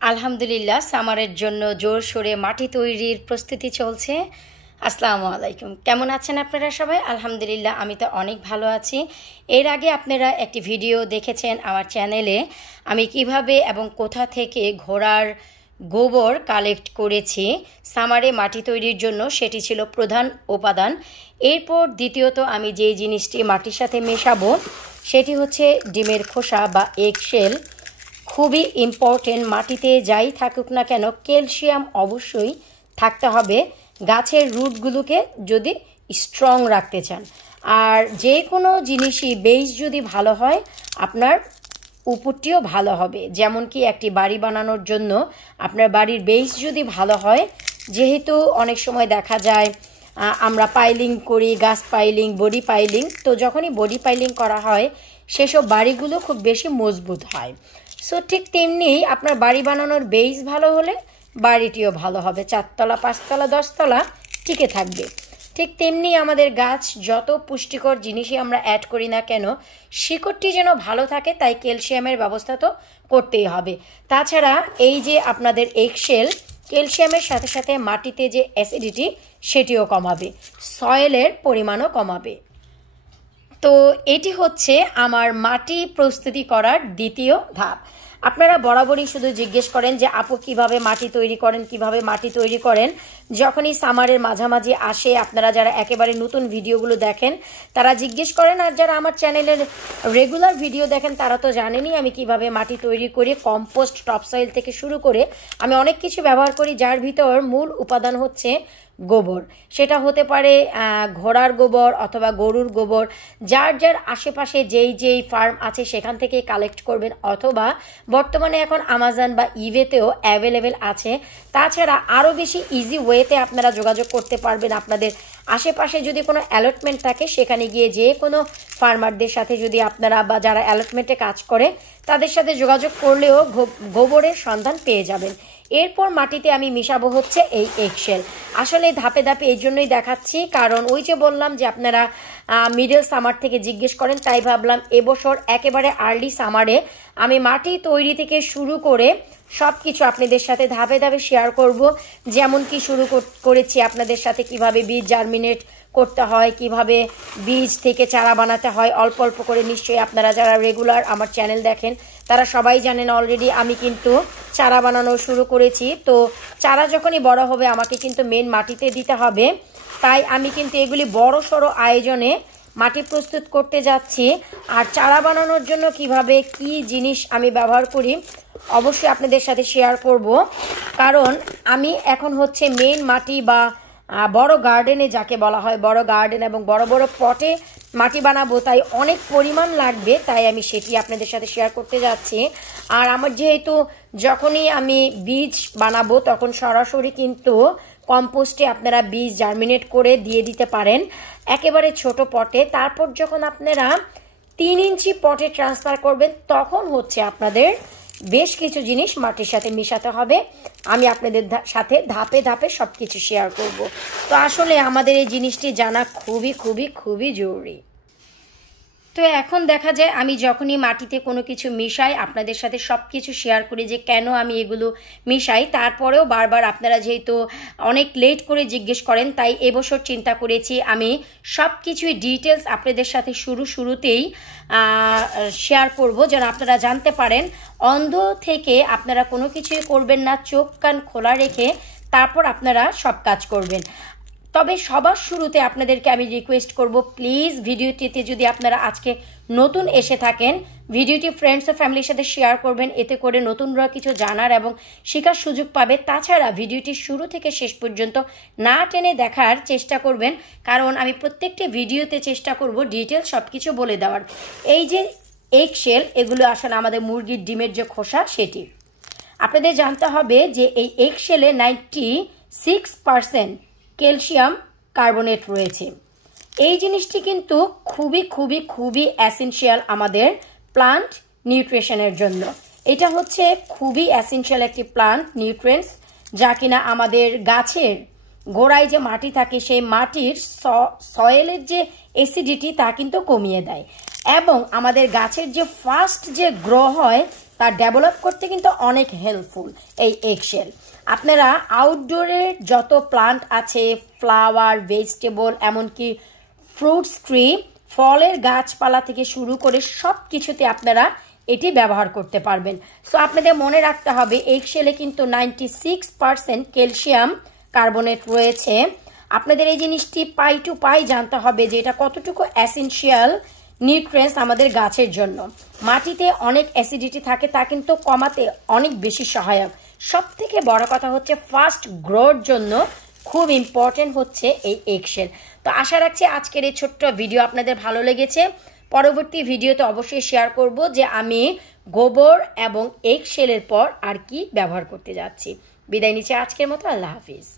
আলহামদুলিল্লাহ সামারের জন্য জোরসোরে মাটি তৈরির প্রস্তুতি চলছে। আসসালামু আলাইকুম, কেমন আছেন আপনারা সবাই? আলহামদুলিল্লাহ আমি তো অনেক ভালো আছি। এর আগে আপনারা একটি ভিডিও দেখেছেন আমার চ্যানেলে, আমি কিভাবে এবং কোথা থেকে ঘোড়ার গোবর কালেক্ট করেছি সামারে মাটি তৈরির জন্য, সেটি ছিল প্রধান উপাদান। এরপর দ্বিতীয়ত আমি যে জিনিসটি মাটির সাথে মেশাবো সেটি হচ্ছে ডিমের খোসা বা এগশেল। খুবই ইম্পর্টেন্ট, মাটিতে যাই থাকুক না কেন ক্যালসিয়াম অবশ্যই থাকতে হবে গাছের রুটগুলোকে যদি স্ট্রং রাখতে চান। আর যে কোনো জিনিসই বেস যদি ভালো হয় আপনার উপরটিও ভালো হবে। যেমন কি একটি বাড়ি বানানোর জন্য আপনার বাড়ির বেস যদি ভালো হয়, যেহেতু অনেক সময় দেখা যায় আমরা পাইলিং করি, গাছ পাইলিং, বডি পাইলিং, তো যখনই বডি পাইলিং করা হয় সেসব বাড়িগুলো খুব বেশি মজবুত হয়। সো ঠিক তেমনি আপনার বাড়ি বানানোর বেস ভালো হলে বাড়িটিও ভালো হবে, 4 তলা 5 তলা 10 তলা টিকে থাকবে। ঠিক তেমনি আমাদের গাছ যত পুষ্টিকর জিনিসই আমরা অ্যাড করি না কেন শিকড়টি যেন ভালো থাকে, তাই ক্যালসিয়ামের ব্যবস্থা তো করতেই হবে। তাছাড়া এই যে আপনাদের এগশেল ক্যালসিয়ামের সাথে সাথে মাটিতে যে অ্যাসিডিটি সেটিও কমাবে, সয়েলের পরিমাণও কমাবে। তো এটি হচ্ছে আমার মাটি প্রস্তুতি করার দ্বিতীয় ধাপ। আপনারা বরাবরই শুধু জিজ্ঞেস করেন যে আপু কিভাবে মাটি তৈরি করেন, কিভাবে মাটি তৈরি করেন। যখনই সামারের মাঝামাঝি আসে আপনারা যারা একেবারে নতুন ভিডিওগুলো দেখেন তারা জিজ্ঞেস করেন, আর যারা আমার চ্যানেলের রেগুলার ভিডিও দেখেন তারা তো জানেনই আমি কিভাবে মাটি তৈরি করি। কম্পোস্ট, টপসয়েল থেকে শুরু করে আমি অনেক কিছু ব্যবহার করি, যার ভিতর মূল উপাদান হচ্ছে গোবর। সেটা হতে পারে ঘোড়ার গোবর অথবা গরুর গোবর, যার যার আশেপাশে যেই ফার্ম আছে সেখান থেকে কালেক্ট করবেন, অথবা বর্তমানে এখন আমাজন বা ইবেতেও অ্যাভেলেবেল আছে। তাছাড়া আরও বেশি ইজি ওয়েতে আপনারা যোগাযোগ করতে পারবেন। আপনাদের আশেপাশে যদি কোনো অ্যালটমেন্ট থাকে সেখানে গিয়ে যে কোনো ফার্মারদের সাথে যদি আপনারা বা যারা অ্যালটমেন্টে কাজ করে তাদের সাথে যোগাযোগ করলেও গোবরের সন্ধান পেয়ে যাবেন। এরপর মাটিতে আমি মিশাবো হচ্ছে এই এগশেল। আসলে ধাপে ধাপে এই জন্যই দেখাচ্ছি, কারণ ওই যে বললাম যে আপনারা মিডল সামার থেকে জিজ্ঞেস করেন, তাই ভাবলাম এবছর একেবারে আর্লি সামারে আমি মাটি তৈরি থেকে শুরু করে সব কিছু আপনাদের সাথে ধাপে ধাপে শেয়ার করব। যেমন কি শুরু করেছি আপনাদের সাথে কিভাবে বীজ জার্মিনেট করতে হয়, কিভাবে বীজ থেকে চারা বানাতে হয় অল্প অল্প করে। নিশ্চয়ই আপনারা যারা রেগুলার আমার চ্যানেল দেখেন তারা সবাই জানেন অলরেডি আমি কিন্তু চারা বানানো শুরু করেছি। তো চারা যখনই বড় হবে আমাকে কিন্তু মেন মাটিতে দিতে হবে, তাই আমি কিন্তু এগুলি বড় সড়ো আয়োজনে মাটি প্রস্তুত করতে যাচ্ছি। আর চারা বানানোর জন্য কিভাবে কি জিনিস আমি ব্যবহার করি অবশ্যই আপনাদের সাথে শেয়ার করব, কারণ আমি এখন হচ্ছে মেন মাটি বা বড় গার্ডেনে, যাকে বলা হয় বড় গার্ডেন এবং বড় বড় পটে মাটি বানাবো, তাই অনেক পরিমাণ লাগবে, তাই আমি সেটি আপনাদের সাথে শেয়ার করতে যাচ্ছি। আর আমার যেহেতু যখনই আমি বীজ বানাবো তখন সরাসরি কিন্তু কম্পোস্টে আপনারা বীজ জার্মিনেট করে দিয়ে দিতে পারেন একেবারে ছোট পটে। তারপর যখন আপনারা 3 ইঞ্চি পটে ট্রান্সফার করবেন তখন হচ্ছে আপনাদের বেশ কিছু জিনিস মাটির সাথে মিশাতে হবে। আমি আপনাদের সাথে ধাপে ধাপে সব কিছু শেয়ার করব। তো আসলে আমাদের এই জিনিসটি জানা খুবই খুবই খুবই জরুরি। তো এখন দেখা যায় আমি যখনই মাটিতে কোনো কিছু মিশাই আপনাদের সাথে সব কিছু শেয়ার করি যে কেন আমি এগুলো মিশাই। তারপরেও বারবার আপনারা যেহেতু অনেক লেট করে জিজ্ঞেস করেন, তাই এবছর চিন্তা করেছি আমি সব কিছুই ডিটেলস আপনাদের সাথে শুরুতেই শেয়ার করব, যেন আপনারা জানতে পারেন। অন্ধ থেকে আপনারা কোনো কিছুই করবেন না, চোখ কান খোলা রেখে তারপর আপনারা সব কাজ করবেন। তবে সবার শুরুতে আপনাদেরকে আমি রিকোয়েস্ট করব, প্লিজ ভিডিওটিতে যদি আপনারা আজকে নতুন এসে থাকেন ভিডিওটি ফ্রেন্ডস ও ফ্যামিলির সাথে শেয়ার করবেন, এতে করে নতুনরা কিছু জানার এবং শেখার সুযোগ পাবে। তাছাড়া ভিডিওটি শুরু থেকে শেষ পর্যন্ত না টেনে দেখার চেষ্টা করবেন, কারণ আমি প্রত্যেকটি ভিডিওতে চেষ্টা করব ডিটেলস সব কিছু বলে দেওয়ার। এই যে এগশেল এগুলো আসলে আমাদের মুরগির ডিমের যে খোসা সেটি। আপনাদের জানতে হবে যে এই এগশেলে 96% ক্যালসিয়াম কার্বনেট রয়েছে। এই জিনিসটি কিন্তু খুবই খুবই খুবই এসেনশিয়াল আমাদের প্লান্ট নিউট্রিশনের জন্য। এটা হচ্ছে খুবই এসেনশিয়াল একটি প্লান্ট নিউট্রিয়েন্টস, যা কিনা আমাদের গাছের গোড়ায় যে মাটি থাকে সেই মাটির সয়েলের যে অ্যাসিডিটি তা কিন্তু কমিয়ে দেয়, এবং আমাদের গাছের যে ফার্স্ট যে গ্রো হয় তা ডেভেলপ করতে কিন্তু অনেক হেল্পফুল এই এগশেল। আপনারা আউটডোরের যত প্লান্ট আছে, ফ্লাওয়ার, ভেজিটেবল, এমনকি ফ্রুটস ট্রি, ফলের গাছপালা থেকে শুরু করে সব কিছুতে আপনারা এটি ব্যবহার করতে পারবেন। সো আপনাদের মনে রাখতে হবে এগশেলে কিন্তু 96% ক্যালসিয়াম কার্বনেট রয়েছে। আপনাদের এই জিনিসটি পাই টু পাই জানতে হবে যে এটা কতটুকু এসেনশিয়াল নিউট্রিয়েন্টস আমাদের গাছের জন্য। মাটিতে অনেক অ্যাসিডিটি থাকে, তা কিন্তু কমাতে অনেক বেশি সহায়ক। সব থেকে বড় কথা হচ্ছে ফাস্ট গ্রোর জন্য খুব ইম্পর্টেন্ট হচ্ছে এই এগশেল। তো আশা রাখছি আজকের এই ছোট্ট ভিডিও আপনাদের ভালো লেগেছে। পরবর্তী ভিডিওতে অবশ্যই শেয়ার করব যে আমি গোবর এবং এগশেলের পর আর কি ব্যবহার করতে যাচ্ছি। বিদায় নিচ্ছি আজকের মতো। আল্লাহ হাফিজ।